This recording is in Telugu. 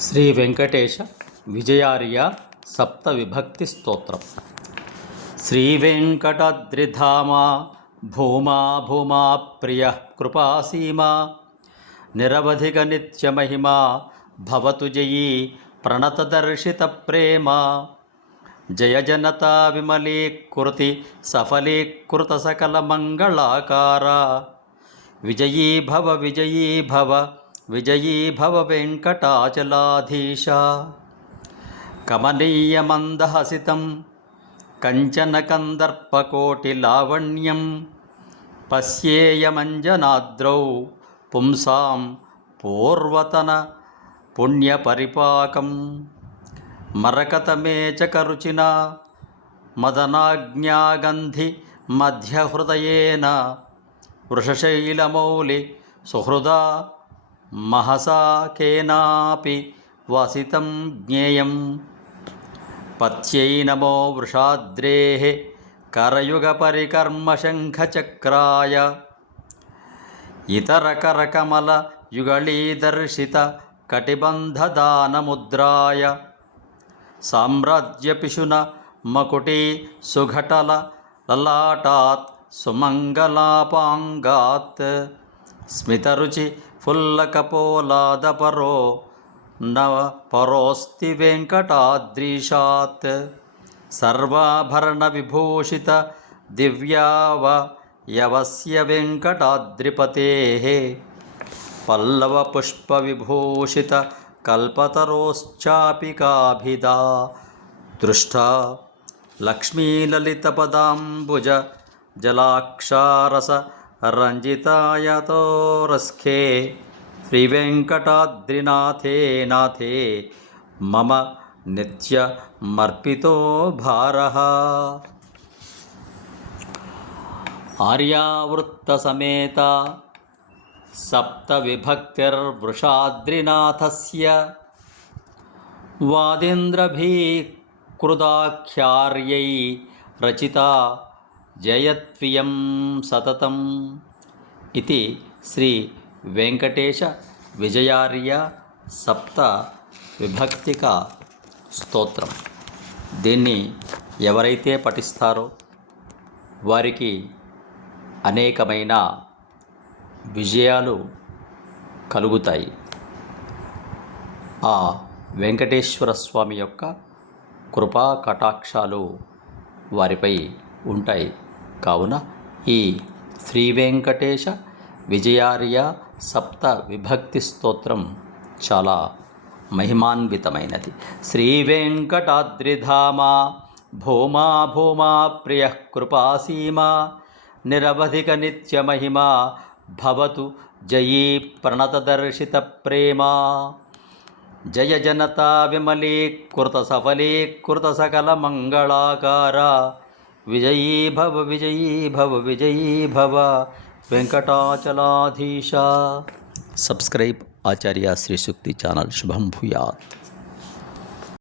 శ్రీ వెంకటేశ విజయార్య సప్త విభక్తి స్తోత్రం. శ్రీ వెంకటాద్రిధామ భూమా భూమా ప్రియ కృపాసీమా నిరవధిక నిత్యమహిమా భవతు జయీ ప్రణతదర్శిత ప్రేమ జయ జనతా విమలీకృతి సఫలీకృత సకల మంగళాకార విజయీ భవ విజయీ భవ విజయీ భవ వెంకటాచలాధీశ. కమనీయమందహసితం కంచన కందర్పకోటిలావణ్యం పశ్యేయమంజనాద్రౌ పుంసాం పూర్వతన పుణ్యపరిపాకం. మరకతమేచకరుచిన మదనాజ్ఞాగంధి మధ్యహృదయేన వృషశైలమౌలి సుహృదా మహసా కేనాపి వసితం జ్ఞేయం పత్యై నమో వృషాద్రేः करयुगपरिकर्मशङ्खचक्राय इतरकरकमलयुगलीदर्शित कटिबन्धदानमुद्राय साम्राज्यपिशुन मकुटी सुघटल ललाटात् सुमङ्गलापाङ्गात् స్మితరుచి ఫుల్లకపోలాదపరో నవ పరోస్తి వెంకటాద్రీషాత్ సర్వాభరణ విభూషిత దివ్యావ యవస్య వెంకటాద్రిపతే. పల్లవ పుష్ప విభూషిత కల్పతరోశ్చాపికాభిధా దృష్టా లక్ష్మీలలితపదాంబుజ జలాక్షారస రంజితాయతో రస్ఖే శ్రీ వెంకటాద్రినాథే నాథే మమ నిత్యమర్పితో భార ఆర్యావృత్తసమేత సప్తవిభక్తిర్వృషాద్రినాథస్య వాదేంద్రభీకృదాఖ్యార్యై రచిత జయత్వియం సతతం ఇది శ్రీ వెంకటేశ విజయార్య సప్త విభక్తిక స్తోత్రం. దీన్ని ఎవరైతే పఠిస్తారో వారికి అనేకమైన విజయాలు కలుగుతాయి. ఆ వెంకటేశ్వర స్వామి యొక్క కృపా కటాక్షాలు వారిపై ఉంటాయి. కావున ఈ శ్రీ వెంకటేశ విజయార్య సప్త విభక్తి స్తోత్రం చాలా మహిమాన్వితమైనది. శ్రీ వెంకటాద్రిధామ భూమా భూమా ప్రియ కృపాసీమా నిరవధిక నిత్యమహిమా భవతు జయీ ప్రణతదర్శిత ప్రేమా. జయ జనతా విమలీకృత సఫలీకృత సకల మంగళాకార. విజయీ భవ విజయీ భవ విజయీ భవ వెంకటాచలాధీశ సబ్స్క్రైబ్ ఆచార్య శ్రీ సూక్తి ఛానల్ శుభం భూయాత్